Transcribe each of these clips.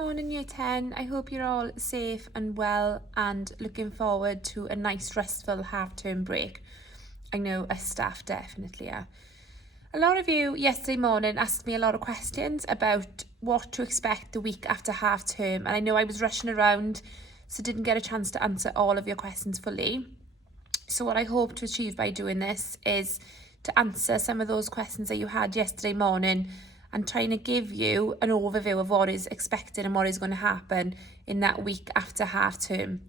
Morning Year 10, I hope you're all safe and well and looking forward to a nice restful half-term break. I know us staff definitely are. A lot of you yesterday morning asked me a lot of questions about what to expect the week after half-term, and I know I was rushing around so didn't get a chance to answer all of your questions fully. So what I hope to achieve by doing this is to answer some of those questions that you had yesterday morning and trying to give you an overview of what is expected and what is going to happen in that week after half term.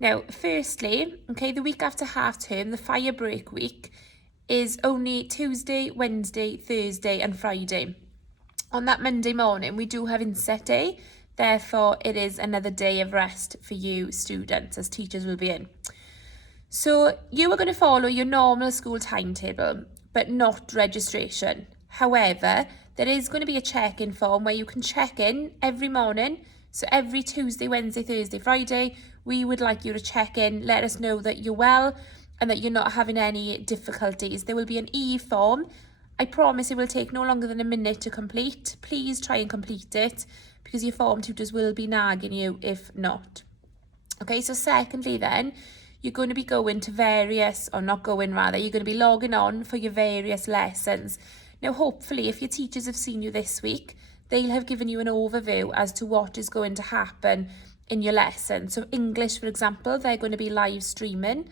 Now, firstly, the week after half term, the fire break week, is only Tuesday, Wednesday, Thursday and Friday. On that Monday morning, we do have inset day, therefore it is another day of rest for you students, as teachers will be in. So you are going to follow your normal school timetable, but not registration. However, there is going to be a check-in form where you can check in every morning. So every Tuesday, Wednesday, Thursday, Friday, we would like you to check in, let us know that you're well and that you're not having any difficulties. There will be an e-form. I promise it will take no longer than a minute to complete. Please try and complete it because your form tutors will be nagging you if not. Okay, so secondly then, you're going to be going to you're going to be logging on for your various lessons. Now, hopefully, if your teachers have seen you this week, they'll have given you an overview as to what is going to happen in your lesson. So English, for example, they're going to be live streaming.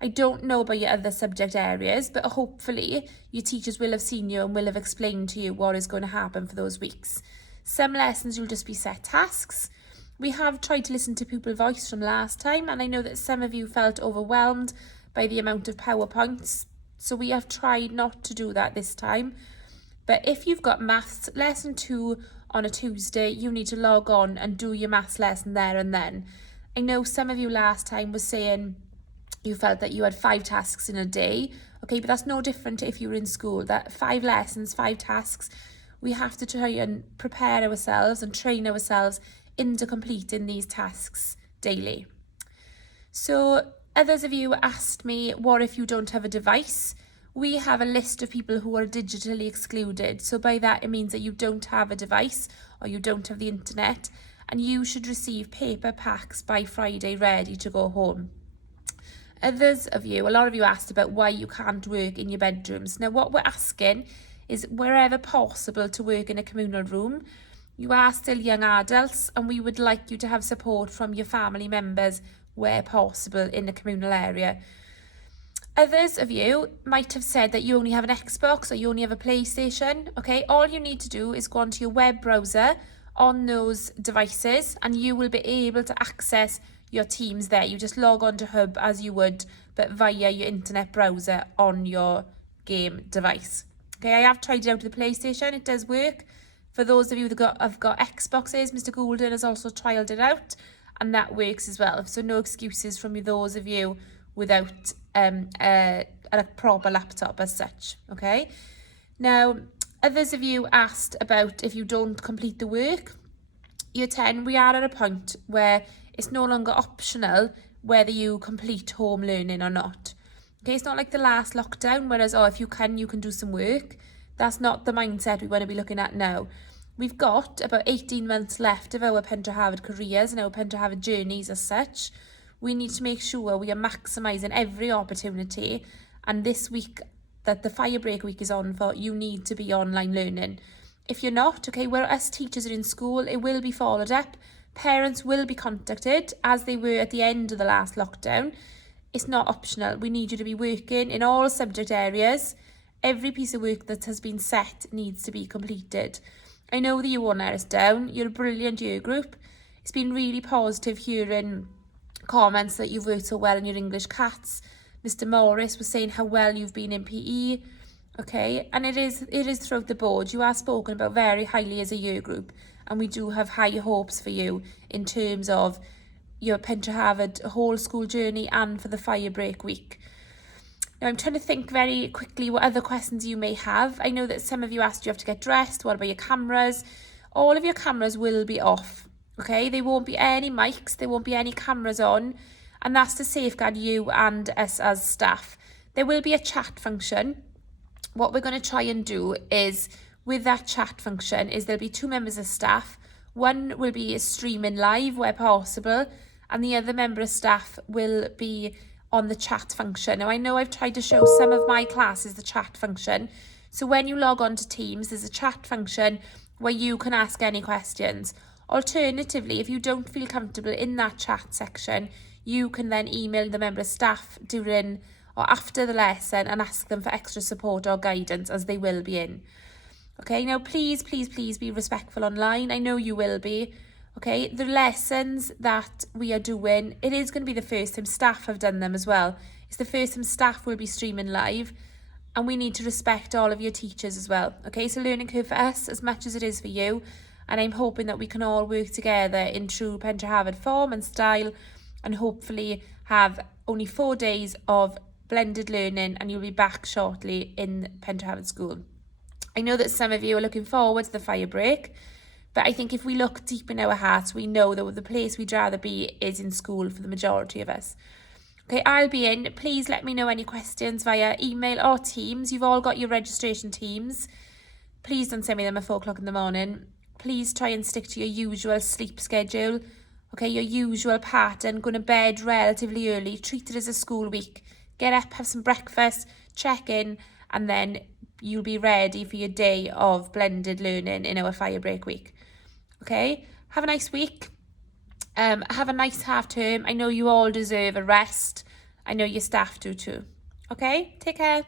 I don't know about your other subject areas, but hopefully your teachers will have seen you and will have explained to you what is going to happen for those weeks. Some lessons you'll just be set tasks. We have tried to listen to pupil voice from last time, and I know that some of you felt overwhelmed by the amount of PowerPoints, so we have tried not to do that this time. But if you've got maths lesson 2 on a Tuesday, you need to log on and do your maths lesson there and then. I know some of you last time was saying you felt that you had 5 tasks in a day, okay, but that's no different to if you were in school. That 5 lessons, 5 tasks, we have to try and prepare ourselves and train ourselves into completing these tasks daily. So others of you asked me, what if you don't have a device? We have a list of people who are digitally excluded. So by that, it means that you don't have a device or you don't have the internet, and you should receive paper packs by Friday ready to go home. Others of you, a lot of you asked about why you can't work in your bedrooms. Now, what we're asking is wherever possible to work in a communal room. You are still young adults, and we would like you to have support from your family members where possible in the communal area. Others of you might have said that you only have an Xbox or you only have a PlayStation. Okay, all you need to do is go onto your web browser on those devices and you will be able to access your Teams there. You just log on to Hub as you would, but via your internet browser on your game device. Okay, I have tried it out with the PlayStation. It does work. For those of you that have got Xboxes, Mr. Goulden has also trialled it out and that works as well. So no excuses from those of you without a proper laptop as such, okay? Now, others of you asked about if you don't complete the work. Year 10, we are at a point where it's no longer optional whether you complete home learning or not. Okay, it's not like the last lockdown, whereas, if you can do some work. That's not the mindset we want to be looking at now. We've got about 18 months left of our Pentra-Harvard careers and our Pentra-Harvard journeys as such. We need to make sure we are maximising every opportunity, and this week that the fire break week is on for, you need to be online learning. If you're not, where us teachers are in school, it will be followed up. Parents will be contacted as they were at the end of the last lockdown. It's not optional. We need you to be working in all subject areas. Every piece of work that has been set needs to be completed. I know that you won't let us down. You're a brilliant year group. It's been really positive hearing comments that you've worked so well in your English cats. Mr. Morris was saying how well you've been in PE. Okay, and it is throughout the board. You are spoken about very highly as a year group, and we do have high hopes for you in terms of your Pentra-Harvard whole school journey and for the fire break week. Now, I'm trying to think very quickly what other questions you may have. I know that some of you asked you have to get dressed. What about your cameras? All of your cameras will be off. Okay, there won't be any mics, there won't be any cameras on, and that's to safeguard you and us as staff. There will be a chat function. What we're going to try and do is, with that chat function, is there'll be 2 members of staff. One will be streaming live where possible, and the other member of staff will be on the chat function. Now, I know I've tried to show some of my classes the chat function. So when you log on to Teams, there's a chat function where you can ask any questions. Alternatively, if you don't feel comfortable in that chat section, you can then email the member of staff during or after the lesson and ask them for extra support or guidance, as they will be in. Okay, now please be respectful online. I know you will be. Okay, the lessons that we are doing, it is going to be the first time staff have done them as well. It's the first time staff will be streaming live, and we need to respect all of your teachers as well. Okay, so learning curve for us as much as it is for you, and I'm hoping that we can all work together in true Pentra form and style, and hopefully have only 4 days of blended learning, and you'll be back shortly in Pentra school. I know that some of you are looking forward to the fire break, but I think if we look deep in our hearts, we know that the place we'd rather be is in school for the majority of us. Okay, I'll be in. Please let me know any questions via email or Teams. You've all got your registration Teams. Please don't send me them at 4 o'clock in the morning. Please try and stick to your usual sleep schedule. Okay, your usual pattern, going to bed relatively early, treat it as a school week. Get up, have some breakfast, check in, and then you'll be ready for your day of blended learning in our fire break week. Okay, have a nice week. Have a nice half term. I know you all deserve a rest. I know your staff do too. Okay, take care.